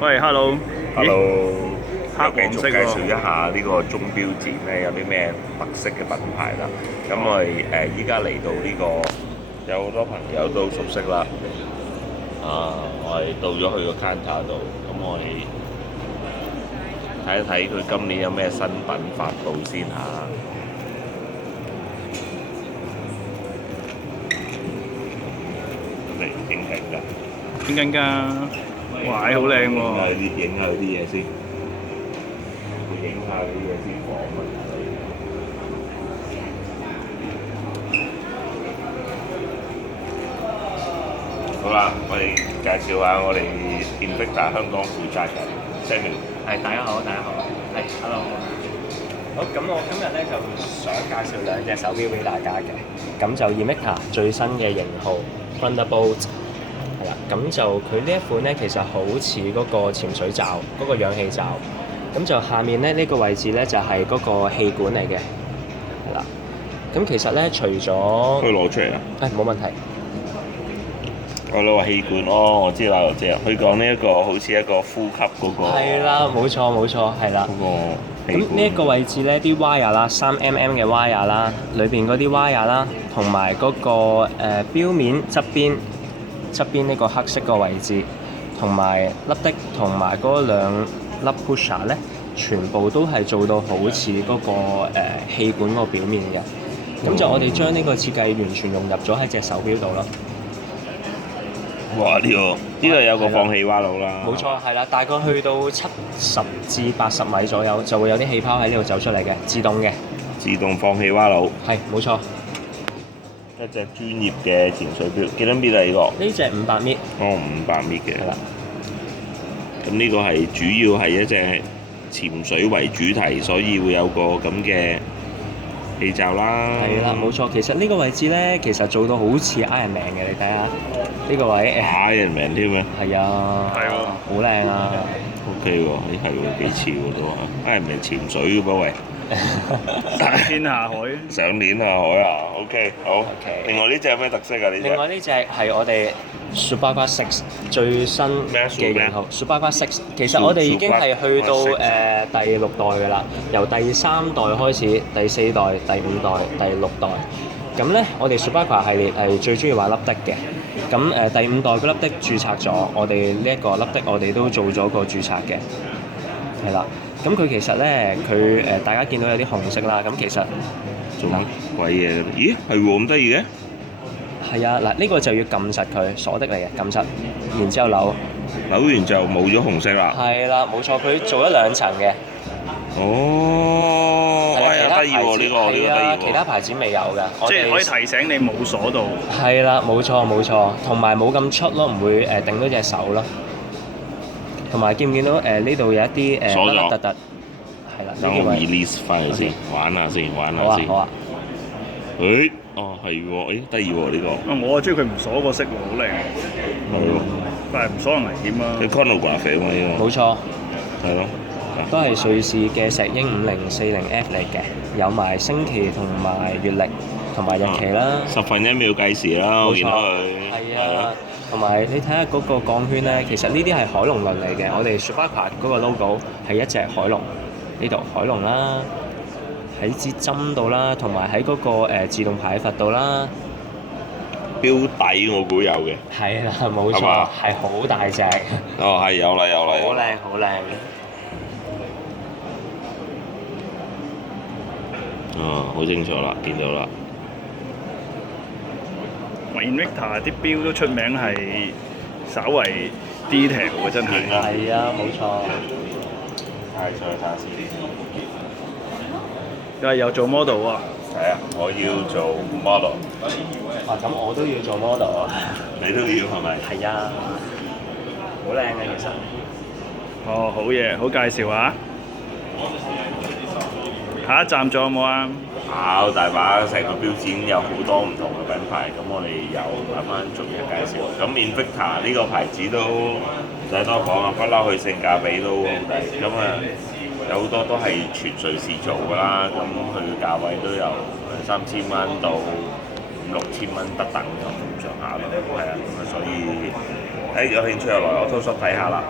喂，hello，Hello，黑又繼黃色續介紹一喎，下呢個鐘錶展咧有啲咩特色嘅品牌啦。咁我哋依家嚟到呢個有好多朋友都熟悉啦。我哋到咗去個 counter 度，咁我哋睇一睇佢今年有咩新品發布先嚇。嚟影評㗎，點緊㗎？哇，好靚影下喎！啲嘢先，會影下啲嘢先講啊。好啦，我哋介紹下我哋 Invicta 香港負責人 Samuel。係，大家好，大家好，係，hello。好，咁我今日咧就想介紹兩隻手錶俾大家嘅，咁就 Invicta 最新嘅型號 Thunderbolt 係啦，咁就佢呢一款咧其實好似嗰個潛水罩，嗰、個氧氣罩，咁就下面咧呢個位置咧就係嗰個氣管嚟嘅，係啦。咁其實咧除咗可以攞出嚟啊！冇問題。你話氣管我知啦，我知啦。佢講呢一個好似一個呼吸嗰個係啦，冇錯冇錯，係啦。嗰個咁氣管。呢一個位置咧，啲 wire 啦，3mm 嘅 wire 啦，裏邊嗰啲 wire 啦，同埋嗰個錶面側邊呢個黑色個位置，同埋粒的同埋嗰兩粒 pusher 咧，全部都係做到好似嗰個氣管個表面嘅。咁就我哋將呢個設計完全融入咗喺隻手錶度咯。哇！呢個有個放氣蛙佬啦。冇錯，係啦，大概去到70至80米左右，就會有啲氣泡喺呢度走出嚟嘅，自動嘅。自動放氣蛙佬，係，冇錯。一隻專業嘅潛水錶，幾多米啊？呢個？呢隻500米。哦，500米嘅。係啦。咁呢個係主要係一隻潛水為主題，所以會有個咁嘅氣罩啦。係啦，冇錯。其實呢個位置咧，其實做到好似 Iron Man 嘅，你睇下呢個位。Iron Man添啊！係啊。係喎好靚啊！OK 喎，係喎，幾似喎都話。Iron Man潛水嘅噃喂。天下海，上年下海啊！OK，好。 OK 另外呢隻有咩特色啊？呢隻另外呢隻係我哋 Superga 6最新嘅型號 Superga 6。其實我哋已經係去到第6代㗎啦，由第3代開始，第4代、第5代、第6代。咁咧，我哋 Superga 系列係最中意玩粒的嘅。咁第5代嗰粒的註冊咗，我哋呢一個粒的我哋都做咗個註冊嘅，係啦。咁佢其實咧，佢大家見到有啲紅色啦，咁其實做乜鬼嘢？咦，係喎，咁得意嘅。係啊，嗱呢個就要撳實佢，鎖的嚟嘅，撳實，然之後扭。扭完就冇咗紅色啦。係啦，冇錯，佢做咗2層嘅。哦，係啊，哎呀，得意喎！呢個得意係啊，喎。其他牌子未有㗎。即係可以提醒你冇鎖到。係啦，冇錯冇錯，同埋冇咁出咯，唔會頂到隻手咯。同埋見唔見到呢度有一啲鎖咗凹凹凸凸，係啦，等我呢啲位。 release 翻佢先，玩下先，玩下先。好啊好啊。誒，哦係喎，誒得意喎呢個。我中意佢唔鎖個色喎，好靚。係喎，但係唔鎖係危險啊。佢 chronograph 啊嘛呢個。冇錯，係咯。都係瑞士嘅石英5040F 嚟嘅，有埋星期同埋月曆同埋日期啦。10分1秒計時啦，我見到佢。係啊，同埋你睇下嗰個鋼圈咧，其實呢啲係海龍輪嚟嘅。我哋 Superga 嗰個 logo 係一隻海龍，呢度海龍啦，喺支針度啦，同埋喺嗰個自動排閥度啦。標底我估有嘅。係啦，冇錯，係嘛係好大隻，哦，係有啦有啦。好靚好靚。好清楚啦，見到啦。Invicta 啲錶都出名係稍為 detail 嘅，真係。係啊，冇錯。係，再睇下先。又係有做 model 啊！係啊，我要做 model。咁我都要做 model 啊。你都要係咪？係啊，好靚嘅其實。哦，好嘢，好介紹啊！下一站仲有冇啊？好大把，成個標展有好多唔同嘅品牌，咁我哋又慢慢逐日介紹。咁 Invicta 呢個牌子都唔使多講啊，不嬲佢性價比都好抵。咁有好多都係全瑞士做㗎啦，咁佢價位都由3000蚊到5、6千蚊不等咁上下咯。係啊，咁啊所以有興趣就來我 Auto Shop 睇下啦。